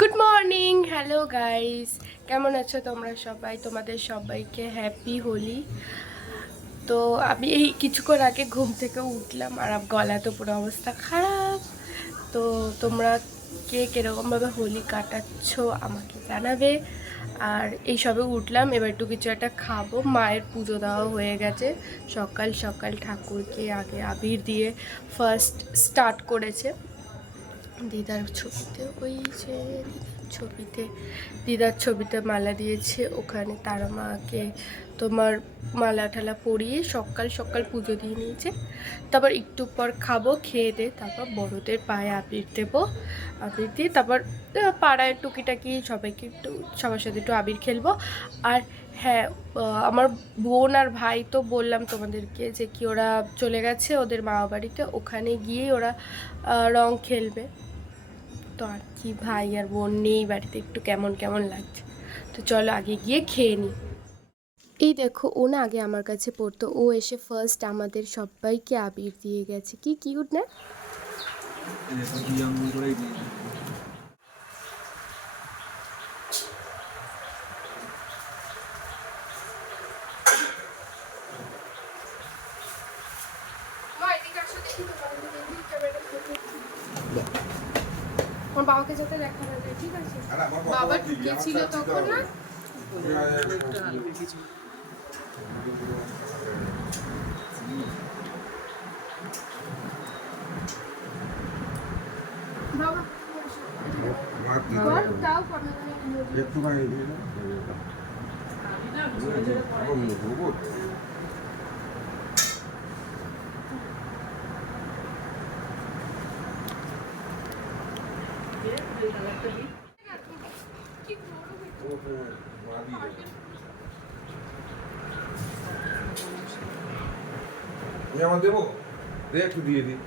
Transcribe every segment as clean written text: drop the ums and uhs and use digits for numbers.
Good morning, hello guys, কেমন আছো তোমরা সবাই? তোমাদের সবাইকে হ্যাপি হোলি। তো আমি এই কিছুক্ষণ আগে ঘুম থেকে উঠলাম আর গলা তো পুরো অবস্থা খারাপ। তো তোমরা কে কীরকমভাবে হোলি কাটাচ্ছ আমাকে জানাবে। আর এই সবে উঠলাম, এবার একটু কিছু একটা খাবো। মায়ের পুজো দেওয়া হয়ে গেছে, সকাল সকাল ঠাকুরকে আগে আবির দিয়ে ফার্স্ট স্টার্ট করেছে। দিদার ছবিতে, ওই যে দিদার ছবিতে মালা দিয়েছে, ওখানে তারা মাকে তোমার মালা ঠালা পরিয়ে সকাল সকাল পুজো দিয়ে নিয়েছে। তারপর একটু পর খাবো, খেয়ে দে তারপর বড়দের পায়ে আবির দেবো। আবির দিয়ে তারপর পাড়ায় টুকিটাকি সবাইকে একটু, সবার সাথে একটু আবির খেলবো। আর হ্যাঁ, আমার বোন আর ভাই তো বললাম তোমাদেরকে যে কি ওরা চলে গেছে ওদের মামা বাড়িতে, ওখানে গিয়েই ওরা রং খেলবে। তো আর কি, ভাই আর বোন নেই বাড়িতে, একটু কেমন কেমন লাগছে। তো চলো আগে গিয়ে খেয়ে নিই। এই দেখো, ও না আগে আমার কাছে পড়তো, ও এসে ফার্স্ট আমাদের সবাইকে আবির দিয়ে গেছে। কি কিউট না? আমার বাবাকে যাতে দেখা না যায়, ঠিক আছে? বাবা ঢুকেছিল তখন না। আমি আমার দেবো, দে একটু দিয়ে দিই।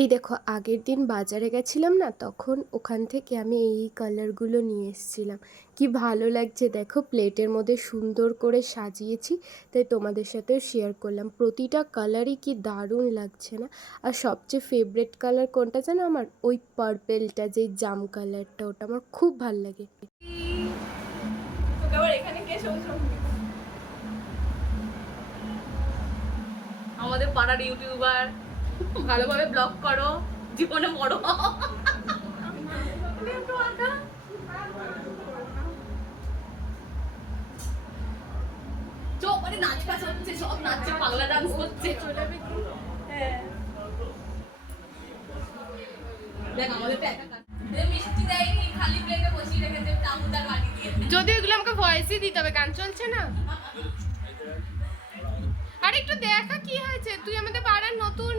এই দেখো, আগের দিন বাজারে গেছিলাম না, তখন ওখান থেকে আমি এই কালারগুলো নিয়ে এসেছিলাম। কি ভালো লাগছে দেখো, প্লেটের মধ্যে সুন্দর করে সাজিয়েছি, তাই তোমাদের সাথেও শেয়ার করলাম। প্রতিটা কালারই কি দারুণ লাগছে না? আর সবচেয়ে ফেভারিট কালার কোনটা জানো আমার? ওই পার্পেলটা, যেই জাম কালারটা, ওটা আমার খুব ভাল লাগে। আমাদের পাড়ার ইউটিউবার, ভালোভাবে ব্লগ করো, জীবনে বড় হও। চোখ মানে নাচ ফাচ হচ্ছে, সব নাচছে, পাগলা ডান্স করছে। হ্যাঁ দেখ, আমাদের মিষ্টি দেয়নি, খালি প্লেটে বসিয়ে রেখেছে, টাউদার বাড়ি দিয়ে। যদি এগুলো আমাকে ভয়েসই দিতে হবে, গান চলছে না। আর একটু দেখা কি হয়েছে, তুই আমাদের পাড়ার নতুন।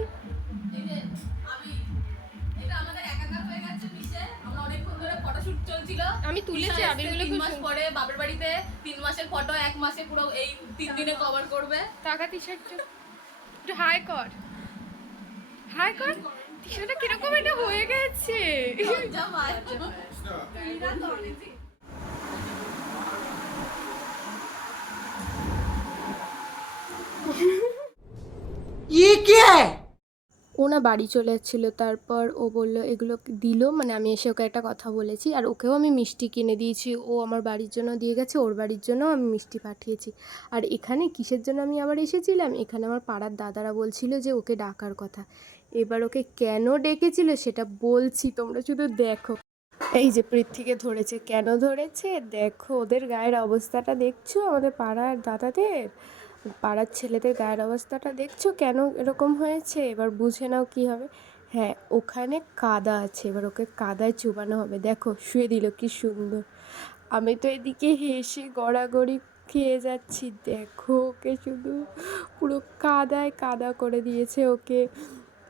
আমি তুলেছি আবিরগুলো, 3 মাস পরে বাবার বাড়িতে 3 মাসের ফটো 1 মাসে পুরো এই 3 দিনে কভার করবে। টাকা টি-শার্ট একটু হাই কর, হাই কর। টি-শার্টটা কিরকম এটা হয়ে গেছে। ये क्या है? ও না বাড়ি চলে যাচ্ছিল, তারপর ও বলল এগুলো দিল, মানে আমি এসে ওকে একটা কথা বলেছি, আর ওকেও আমি মিষ্টি কিনে দিয়েছি। ও আমার বাড়ির জন্য দিয়ে গেছে, ওর বাড়ির জন্য আমি মিষ্টি পাঠিয়েছি। আর এখানে কিসের জন্য আমি আবার এসেছিলাম, এখানে আমার পাড়ার দাদারা বলছিল যে ওকে ডাকার কথা। এবার ওকে কেন ডেকেছিল সেটা বলছি, তোমরা শুধু দেখো। এই যে পৃথ্বীকে ধরেছে, কেন ধরেছে দেখো, ওদের গায়ের অবস্থাটা দেখছো, আমাদের পাড়ার দাদাদের, পাড়ার ছেলেদের গায়ের অবস্থাটা দেখছো কেন এরকম হয়েছে? এবার বুঝে নাও কী হবে। হ্যাঁ, ওখানে কাদা আছে, এবার ওকে কাদায় চুবানো হবে। দেখো শুয়ে দিল কি সুন্দর। আমি তো এদিকে হেসে গড়াগড়ি খেয়ে যাচ্ছি। দেখো ওকে শুধু পুরো কাদায় কাদা করে দিয়েছে ওকে।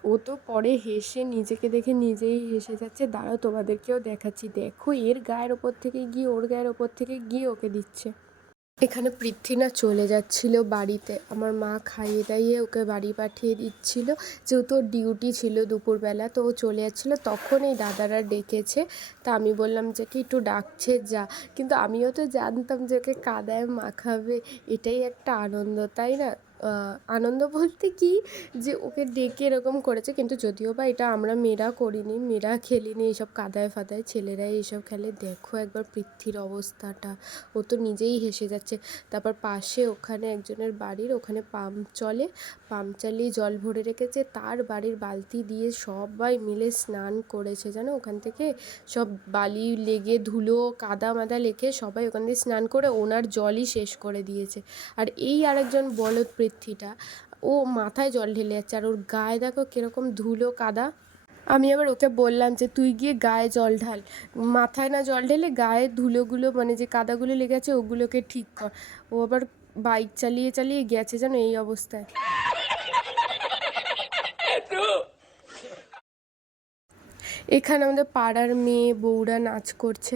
ও তো পরে হেসে, নিজেকে দেখে নিজেই হেসে যাচ্ছে। দাঁড়াও তোমাদেরকেও দেখাচ্ছি, দেখো এর গায়ের ওপর থেকে গিয়ে ওর গায়ের ওপর থেকে গিয়ে ওকে দিচ্ছে। এখানে পৃথ্বী না চলে যাচ্ছিল বাড়িতে, আমার মা খাইয়ে দাইয়ে ওকে বাড়ি পাঠিয়ে দিচ্ছিল, যেহেতু ওর ডিউটি ছিল দুপুরবেলা, তো ও চলে যাচ্ছিলো। তখন এই দাদারা ডেকেছে, তা আমি বললাম যে কি একটু ডাকছে যা। কিন্তু আমিও তো জানতাম যে ওকে কাদায় মাখাবে, এটাই একটা আনন্দ তাই না? আনন্দ বলতে কি যে ওকে ডেকে এরকম করেছে, কিন্তু যদিও বা এটা আমরা মেয়েরা করিনি, মেয়েরা খেলিনি এইসব কাদায় ফাদায়, ছেলেরাই এইসব খেলে। দেখো একবার পৃথ্বীর অবস্থাটা, ও তো নিজেই হেসে যাচ্ছে। তারপর পাশে ওখানে একজনের বাড়ির ওখানে পাম্প চলে, পাম্প চালিয়ে জল ভরে রেখেছে, তার বাড়ির বালতি দিয়ে সবাই মিলে স্নান করেছে জানো। ওখান থেকে সব বালি লেগে ধুলো কাদা মাদা লেগে সবাই ওখান দিয়ে স্নান করে ওনার জলই শেষ করে দিয়েছে। আর এই আরেকজন বলদ পৃথ্বীটা, ও মাথায় জল ঢেলে যাচ্ছে, আর ওর গায়ে দেখো কীরকম ধুলো কাদা। আমি আবার ওকে বললাম যে তুই গিয়ে গায়ে জল ঢাল, মাথায় না জল ঢেলে গায়ে ধুলোগুলো মানে যে কাদাগুলো লেগে আছে ওগুলোকে ঠিক কর। ও আবার বাইক চালিয়ে চালিয়ে গেছে জানো এই অবস্থায়। এখানে আমাদের পাড়ার মেয়ে বউরা নাচ করছে,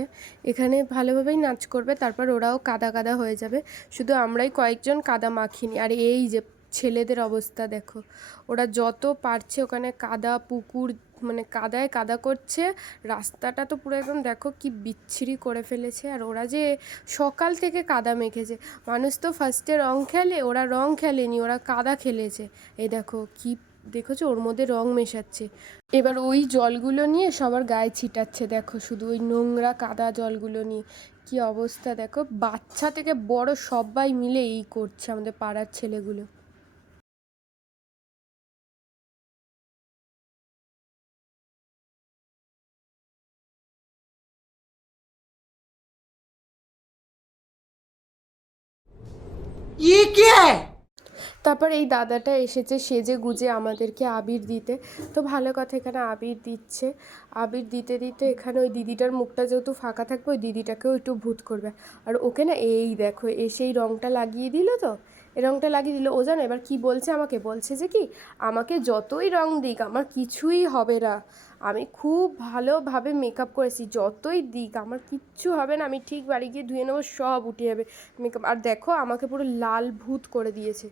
এখানে ভালোভাবেই নাচ করবে, তারপর ওরাও কাদা কাদা হয়ে যাবে, শুধু আমরাই কয়েকজন কাদা মাখিনি। আর এই যে ছেলেদের অবস্থা দেখো, ওরা যত পারছে ওখানে কাদা পুকুর মানে কাদায় কাদা করছে, রাস্তাটা তো পুরো একদম দেখো কি বিচ্ছিরি করে ফেলেছে। আর ওরা যে সকাল থেকে কাদা মেখেছে, মানুষ তো ফার্স্টে রং খেলে, ওরা রং খেলেনি, ওরা কাদা খেলেছে। এই দেখো কি দেখেছো, ওর মধ্যে রং মেশাচ্ছে, এবার ওই জলগুলো নিয়ে সবার গায়ে ছিটাচ্ছে। দেখো শুধু ওই নোংরা কাদা জলগুলো নিয়ে কি অবস্থা দেখো, বাচ্চা থেকে বড় সবাই মিলে এই করছে আমাদের পাড়ার ছেলেগুলো। তারপর এই দাদাটা এসেছে সেজে গুজে আমাদেরকে আবির দিতে। তো ভালো কথা, এখানে আবির দিচ্ছে, আবির দিতে দিতে এখানে ওই দিদিটার মুখটা যেহেতু ফাঁকা থাকবে, ওই দিদিটাকেও একটু ভূত করবে। আর ওকে না এই দেখো এসেই রঙটা লাগিয়ে দিল, তো এই রঙটা লাগিয়ে দিল। ও জানো এবার কি বলছে, আমাকে বলছে যে কি আমাকে যতই রং দিক আমার কিছুই হবে না, আমি খুব ভালোভাবে মেকআপ করেছি, যতই দিক আমার কিচ্ছু হবে না, আমি ঠিক বাড়ি গিয়ে ধুয়ে নেবো, সব উঠে যাবে মেকআপ। আর দেখো আমাকে পুরো লাল ভূত করে দিয়েছে,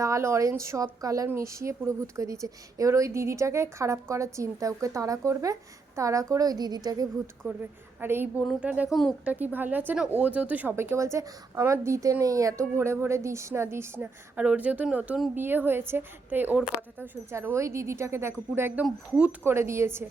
লাল অরেঞ্জ সব কালার মিশিয়ে পুরো ভূত করে দিয়েছে। এবার ওই দিদিটাকে খারাপ করার চিন্তা, ওকে তাড়া করবে, তাড়া করে ওই দিদিটাকে ভূত করবে। আর এই বনুটা দেখো মুখটা কি ভালো আছে না, ও যেহেতু সবাইকে বলছে আমার দিতে নেই, এত ভরে ভরে দিস না দিস না, আর ওর যেহেতু নতুন বিয়ে হয়েছে তাই ওর কথাটাও শুনছে। আর ওই দিদিটাকে দেখো পুরো একদম ভূত করে দিয়েছে,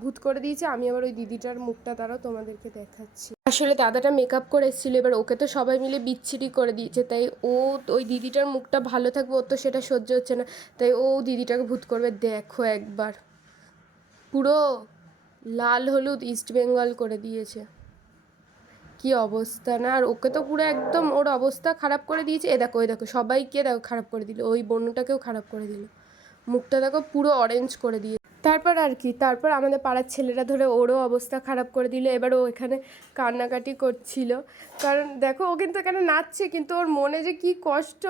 ভূত করে দিয়েছে। আমি আবার ওই দিদিটার মুখটা তারাও তোমাদেরকে দেখাচ্ছি। আসলে দাদাটা মেকআপ করে এসেছিল, এবার ওকে তো সবাই মিলে বিচ্ছিরি করে দিয়েছে, তাই ও ওই দিদিটার মুখটা ভালো থাকবে, ওর তো সেটা সহ্য হচ্ছে না, তাই ও দিদিটাকে ভূত করবে। দেখো একবার পুরো লাল হলুদ ইস্ট বেঙ্গল করে দিয়েছে, কি অবস্থা না। আর ওকে তো পুরো একদম ওর অবস্থা খারাপ করে দিয়েছে। এ দেখো, ওই দেখো সবাইকে দেখো খারাপ করে দিল, ওই বন্যটাকেও খারাপ করে দিল, মুখটা দেখো পুরো অরেঞ্জ করে দিয়ে। তারপর আর কি, তারপর আমাদের পাড়ার ছেলেরা ধরে ওরও অবস্থা খারাপ করে দিল। এবার ও এখানে কান্নাকাটি করছিল, কারণ দেখো ও কিন্তু এখানে নাচছে, কিন্তু ওর মনে যে কি কষ্ট,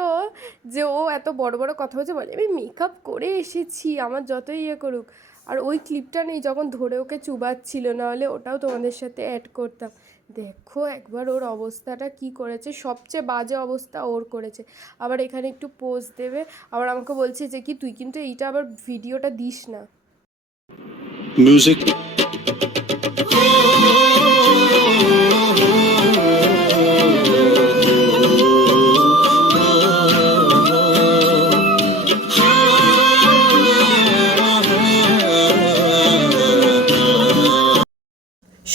যে ও এত বড় বড় কথা বলছে, বলে আমি মেকআপ করে এসেছি আমার যতই ইয়ে করুক। আর ওই ক্লিপটা নেই যখন ধরে ওকে চুবাচ্ছিল, নাহলে ওটাও তোমাদের সাথে অ্যাড করতাম। দেখো একবার ওর অবস্থাটা কি করেছে, সবচেয়ে বাজে অবস্থা ওর করেছে। আবার এখানে একটু পোজ দেবে, আবার আমাকে বলছে যে কি তুই কিন্তু এইটা আবার ভিডিওটা দিস না। Music.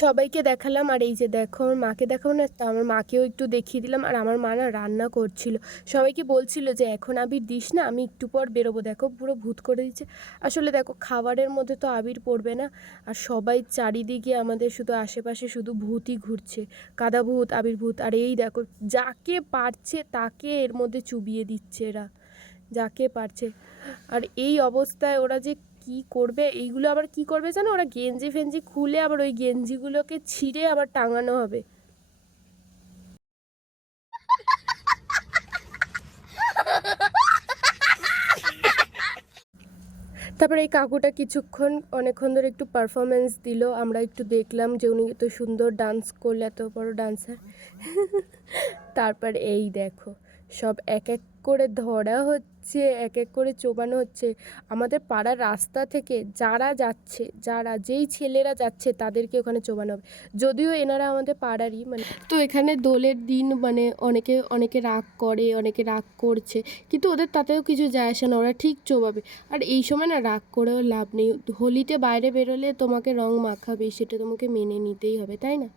সবাইকে দেখালাম, আর এই যে দেখো আমার মাকে দেখাও না, তা আমার মাকেও একটু দেখিয়ে দিলাম। আর আমার মা না রান্না করছিল, সবাইকে বলছিল যে এখন আবির দিস না, আমি একটু পর বেরোবো। দেখো পুরো ভূত করে দিচ্ছে। আসলে দেখো খাবারের মধ্যে তো আবির পড়বে না, আর সবাই চারিদিকে আমাদের শুধু আশেপাশে শুধু ভূতই ঘুরছে, কাদা ভূত আবির ভূত। আর এই দেখো যাকে পারছে তাকে এর মধ্যে চুবিয়ে দিচ্ছে এরা, যাকে পারছে। আর এই অবস্থায় ওরা যে কি করবে, এইগুলো আবার কি করবে জানো, ওরা গেঞ্জি ফেঞ্জি খুলে আবার ওই গেঞ্জিগুলোকে ছিঁড়ে আবার টাঙানো হবে। তারপরে এই কাকুটা কিছুক্ষণ অনেকক্ষণ ধরে একটু পারফরমেন্স দিল, আমরা একটু দেখলাম যে উনি এত সুন্দর ডান্স করলে, এত বড় ডান্সার। তারপর এই দেখো সব এক এক করে ধরা হচ্ছে, এক এক করে চোবানো হচ্ছে। আমাদের পাড়ার রাস্তা থেকে যারা যেই ছেলেরা যাচ্ছে তাদেরকে ওখানে চোবানো হবে। যদিও এনারা আমাদের পাড়ারই, মানে তো এখানে দোলের দিন মানে অনেকে রাগ করে, অনেকে রাগ করছে, কিন্তু ওদের তাতেও কিছু যায় আসে না, ওরা ঠিক চোবাবে। আর এই সময় না রাগ করেও লাভ নেই, হোলিতে বাইরে বেরোলে তোমাকে রং মাখাবে, সেটা তোমাকে মেনে নিতেই হবে, তাই না?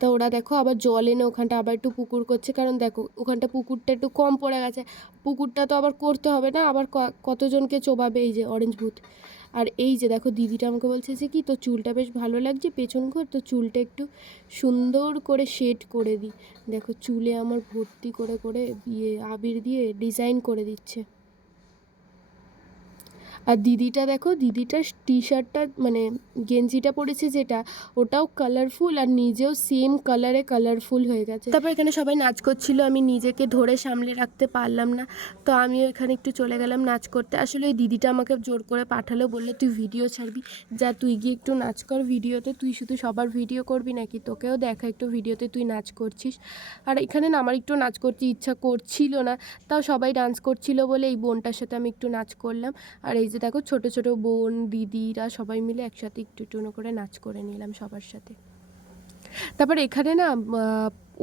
তা ওরা দেখো আবার জল এনে ওখানটা আবার একটু পুকুর করছে, কারণ দেখো ওখানটা পুকুরটা একটু কম পড়ে গেছে, পুকুরটা তো আবার করতে হবে না, আবার কতজনকে চোবাবে, এই যে অরেঞ্জ ভূত। আর এই যে দেখো দিদিটা আমাকে বলছে যে কি তোর চুলটা বেশ ভালো লাগছে পেছন ঘর, তো চুলটা একটু সুন্দর করে শেড করে দিই। দেখো চুলে আমার ভর্তি করে করে আবির দিয়ে ডিজাইন করে দিচ্ছে। আর দিদিটা দেখো, দিদিটার টি শার্টটা মানে গেঞ্জিটা পরেছে যেটা, ওটাও কালারফুল আর নিজেও সেম কালারে কালারফুল হয়ে গেছে। তারপর এখানে সবাই নাচ করছিল, আমি নিজেকে ধরে সামলে রাখতে পারলাম না, তো আমিও এখানে একটু চলে গেলাম নাচ করতে। আসলে ওই দিদিটা আমাকে জোর করে পাঠালো, বললে তুই ভিডিও ছাড়বি, যা তুই গিয়ে একটু নাচ কর ভিডিওতে, তুই শুধু সবার ভিডিও করবি নাকি, তোকেও দেখা একটু ভিডিওতে তুই নাচ করছিস। আর এখানে না আমার একটু নাচ করতে ইচ্ছা করছিল না, তাও সবাই ডান্স করছিল বলে এই বোনটার সাথে আমি একটু নাচ করলাম। আর এই যে দেখো ছোট ছোট বোন দিদিরা সবাই মিলে একসাথে একটু একটু করে নাচ করে নিলাম সবার সাথে। তারপর এখানে না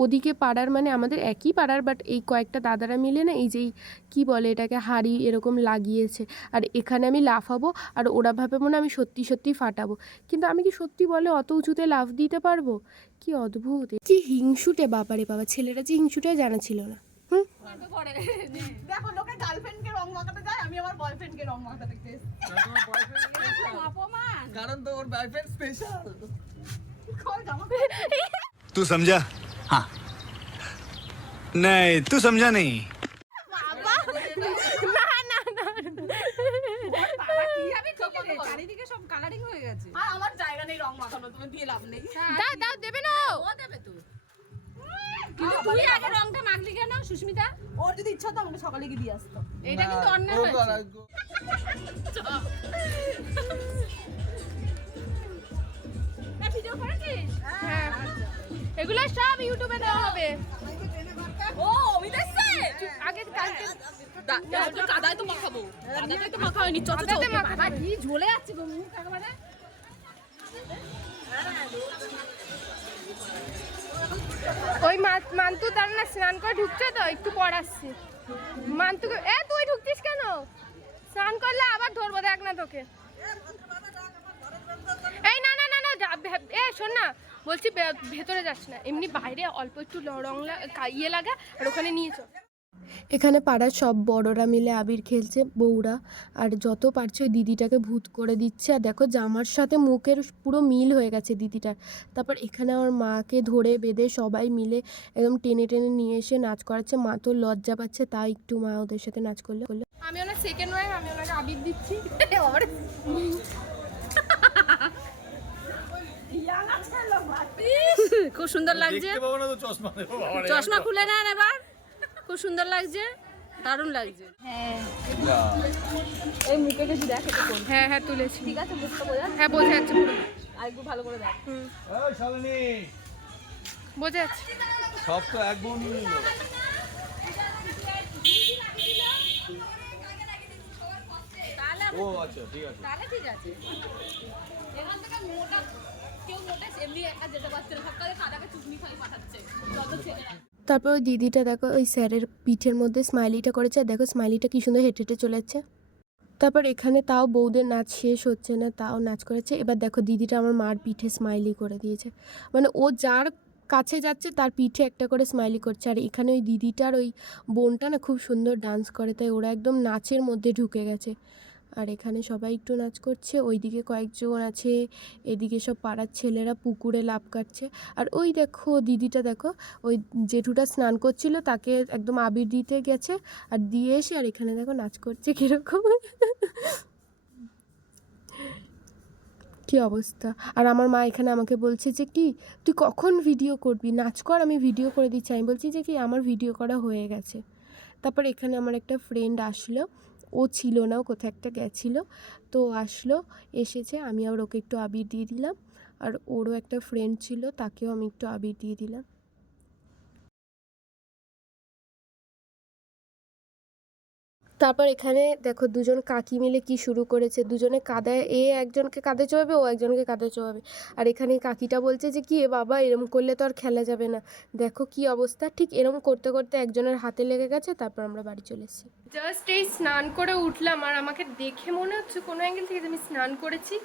ওদিকে পাড়ার, মানে আমাদের একই পাড়ার, বাট এই কয়েকটা দাদারা মিলে না এই যেই কী বলে এটাকে, হাড়ি এরকম লাগিয়েছে। আর এখানে আমি লাফাবো আর ওরা ভাবে মনে আমি সত্যি সত্যি ফাটাবো, কিন্তু আমি কি সত্যি বলে অত উঁচুতে লাফ দিতে পারবো? কি অদ্ভুত, কি হিংসুটে বাবারে বাবা, ছেলেরা যে হিংসুটে জানা ছিল না। দেখো লোকে গার্লফ্রেন্ডকে রং মাখাতে যায়, আমি আমার বয়ফ্রেন্ডকে রং মাখাতে গেছি। অপমান, কারণ তো ওর বয়ফ্রেন্ড স্পেশাল। तू समझा? हाँ नहीं तू समझा नहीं। চারিদিকে সব কালারিং হয়ে গেছে, আর আমার জায়গা নেই রং মাখানো, তুমি দিয়ে লাভ নেই। দাও দেবে না, ও দেবে তো, কিন্তু তুই আগে রংটা মাখলি কেন সুস্মিতা? ওর যদি ইচ্ছা হতো আমাকে সকালে গিয়ে দিয়ে আসতো। এটা কিন্তু অন্যায় হয়েছে। ভিডিও করেছিস? হ্যাঁ এগুলো সব ইউটিউবে দেওয়া হবে। ও অমিতাছে আগে কালকে তো কাদায় তো মাখাবো, কাদায় তো মাখা হয়নি, চচচতে মাখা কি ঝোলে যাচ্ছে গো মুখ একেবারে। ওই মান্তু তার না স্নান করে ঢুকছে, তো একটু পর আসছি। মান্তুকে তুই ঢুকছিস কেন? স্নান করলে আবার ধরবো, দেখ না তোকে। এই না না না না শোন না, বলছি ভেতরে যাস না, এমনি বাইরে অল্প একটু রং ইয়ে লাগা আর ওখানে নিয়ে চল। এখানে পাড়ার সব বড়রা মিলে আবির খেলছে, বউরা, আর যত পারছে ওই দিদিটাকে ভূত করে দিচ্ছে। আর দেখো জামার সাথে মুখের পুরো মিল হয়ে গেছে দিদিটার। তারপর এখানে আমার মাকে ধরে বেঁধে সবাই মিলে একদম টেনে টেনে নিয়ে এসে নাচ করাচ্ছে। মা তো লজ্জা পাচ্ছে, তাই একটু মা ওদের সাথে নাচ করলে। আমি ওনার সেকেন্ড ওয়াইফ, আমি ওনাকে আবির দিচ্ছি। খুব সুন্দর লাগছে, চশমা খুলে নেন এবার, খুব সুন্দর লাগছে, দারুণ লাগছে। হ্যাঁ এই মুখে কিছু দেখে তো কোন। হ্যাঁ হ্যাঁ তুলেছি, ঠিক আছে মুখটা বোঝা, হ্যাঁ বোঝা যাচ্ছে পুরো, আরেকটু ভালো করে দেখ। এই শালিনী, বোঝা যাচ্ছে। সব তো এক বোন নিল। ও আচ্ছা ঠিক আছে, তাহলে ঠিক আছে। এখান থেকে মোটা কেউ মোটা এমনি একা যেতে পারছে না, সবকালে কাদাকে চুগনি খাই পাঠাচ্ছে যত ছেলেরা। তারপর ওই দিদিটা দেখো ওই স্যারের পিঠের মধ্যে স্মাইলিটা করেছে, আর দেখো স্মাইলিটা কি সুন্দর হেঁটে হেঁটে চলে যাচ্ছে। তারপর এখানে তাও বউদের নাচ শেষ হচ্ছে না, তাও নাচ করেছে। এবার দেখো দিদিটা আমার মার পিঠে স্মাইলি করে দিয়েছে, মানে ও যার কাছে যাচ্ছে তার পিঠে একটা করে স্মাইলি করছে। আর এখানে ওই দিদিটার ওই বোনটা না খুব সুন্দর ডান্স করে, তাই ওরা একদম নাচের মধ্যে ঢুকে গেছে। আর এখানে সবাই একটু নাচ করছে, ওইদিকে কয়েকজন আছে, এদিকে সব পাড়ার ছেলেরা পুকুরে লাফ কাটছে। আর ওই দেখো দিদিটা দেখো ওই জেঠুটা স্নান করছিল তাকে একদম আবির দিতে গেছে, আর দিয়ে এসে আর এখানে দেখো নাচ করছে কীরকম, কি অবস্থা। আর আমার মা এখানে আমাকে বলছে যে কি তুই কখন ভিডিও করবি, নাচ কর, আমি ভিডিও করে দিচ্ছি। আমি বলছি যে কি আমার ভিডিও করা হয়ে গেছে। তারপর এখানে আমার একটা ফ্রেন্ড আসলো, ও ছিল না, ও কোথাও একটা গেছিলো, তো আসলো, এসেছে, আমি আবার ওকে একটু আবির দিয়ে দিলাম। আর ওরও একটা ফ্রেন্ড ছিল, তাকেও আমি একটু আবির দিয়ে দিলাম। তারপর এখানে দেখো দুজন কাকি মিলে কি শুরু করেছে, দুজনে কাঁদায়, একজনকে কাঁধে চড়াবে, ও একজনকে কাঁধে চড়াবে। আর এখানে কাকিটা বলছে যে কি এ বাবা এরম করলে তো আর খেলা যাবে না, দেখো কি অবস্থা। ঠিক এরম করতে করতে একজনের হাতে লেগে গেছে, তারপর আমরা বাড়ি চলে এসেছি। জাস্ট এই স্নান করে উঠলাম, আর আমাকে দেখে মনে হচ্ছে কোনো অ্যাঙ্গেল থেকে আমি স্নান করেছি।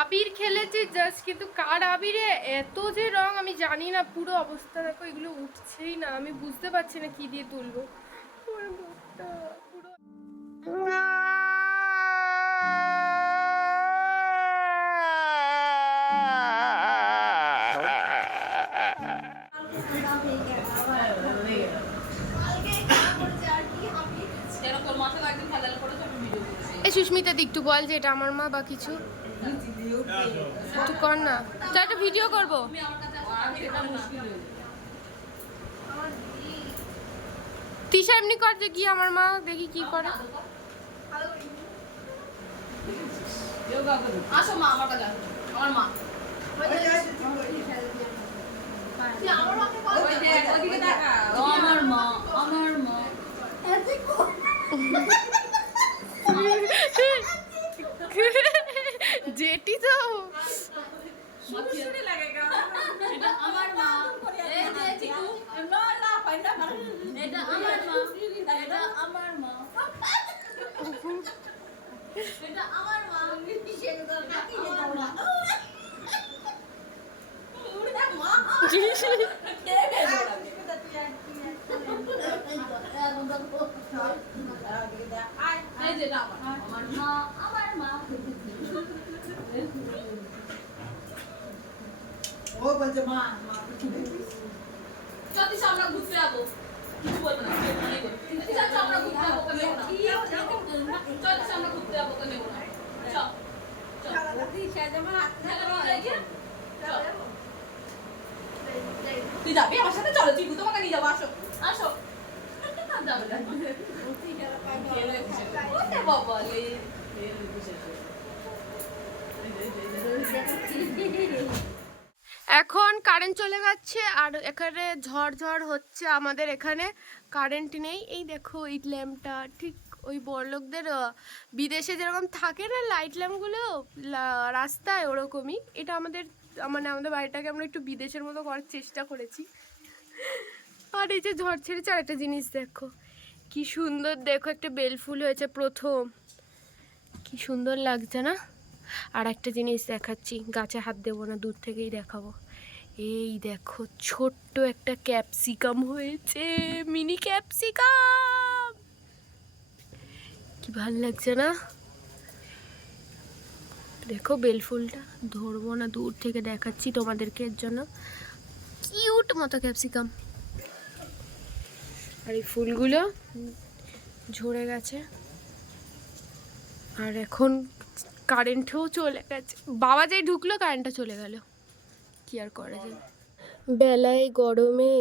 আবির খেলেছি জাস্ট, কিন্তু কার আবিরে এত যে রং আমি জানি না। পুরো অবস্থা দেখো, এগুলো উঠছেই না, আমি বুঝতে পারছি না কি দিয়ে তুলবো। আমার মুখটা পুরো এই সুস্মিতা একটু বল যে এটা আমার মা বা কিছু একটু কর না, তো একটা ভিডিও করবো। তিশা এমনি কর যে কি আমার মা, দেখি কি করে। আসো মা আমার কাছে, আমার মা আমার মা, আমার মা জেটি তো শুনে লাগে এটা আমার মা, এই যে চিকু না না পাইনা এটা আমার মা, এটা আমার মা, এটা আমার মা, সেটা কাকি আমার মা, ওরে মা এই যে আমার মা, আমার মা ও বলছে মা যদি আমরা ঘুরতে যাবো কিছু বলবো না, যদি আমরা ঘুরতে যাবো কেন না, যদি আমরা ঘুরতে যাবো কেন না, চল তুই যাবি আমার সাথে, চলো চিকু তোমাকে নিয়ে যাবো, আসো আসো যাবে না বাবা এখন কারেন্ট চলে যাচ্ছে, আর এখানে ঝড় হচ্ছে, আমাদের এখানে কারেন্ট নেই। এই দেখো এই ল্যাম্পটা ঠিক ওই বড়লোকদের বিদেশে যেরকম থাকে না লাইট ল্যাম্পগুলো রাস্তায়, ওরকমই এটা আমাদের, মানে আমাদের বাড়িটাকে আমরা একটু বিদেশের মতো করার চেষ্টা করেছি। আর এই যে ঝড় ছেড়েছে, আর একটা জিনিস দেখো কি সুন্দর, দেখো একটা বেলফুল হয়েছে প্রথম, কি সুন্দর লাগছে না। আর একটা জিনিস দেখাচ্ছি, গাছে হাত দেবো না, দূর থেকেই দেখাবো। এই দেখো ছোট্ট একটা ক্যাপসিকাম হয়েছে, মিনি ক্যাপসিকাম, কি ভাল লাগছে না। দেখো বেলফুলটা ধরবো না, দূর থেকে দেখাচ্ছি তোমাদেরকে, এর জন্য কিউট মতো ক্যাপসিকাম। আর এই ফুলগুলো ঝরে গেছে, আর এখন কারেন্টও চলে গেছে, বাবা যেই ঢুকলো কারেন্টটা চলে গেল, কি আর করা যাবে। বেলায় গরমে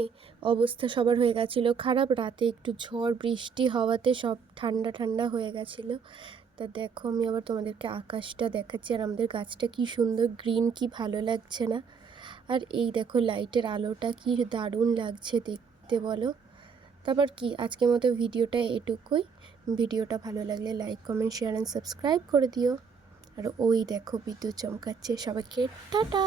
অবস্থা সবার হয়ে গেছিলো খারাপ, রাতে একটু ঝড় বৃষ্টি হওয়াতে সব ঠান্ডা ঠান্ডা হয়ে গেছিলো। তা দেখো আমি আবার তোমাদেরকে আকাশটা দেখাচ্ছি, আর আমাদের গাছটা কি সুন্দর গ্রিন, কি ভালো লাগছে না। আর এই দেখো লাইটের আলোটা কি দারুণ লাগছে দেখতে বলো। তারপর কি আজকের মতো ভিডিওটা এটুকুই। ভিডিওটা ভালো লাগলে like comment share and subscribe করে দিও। আর ওই দেখো বিদ্যুৎ চমকাচ্ছে, সবাইকে টাটা।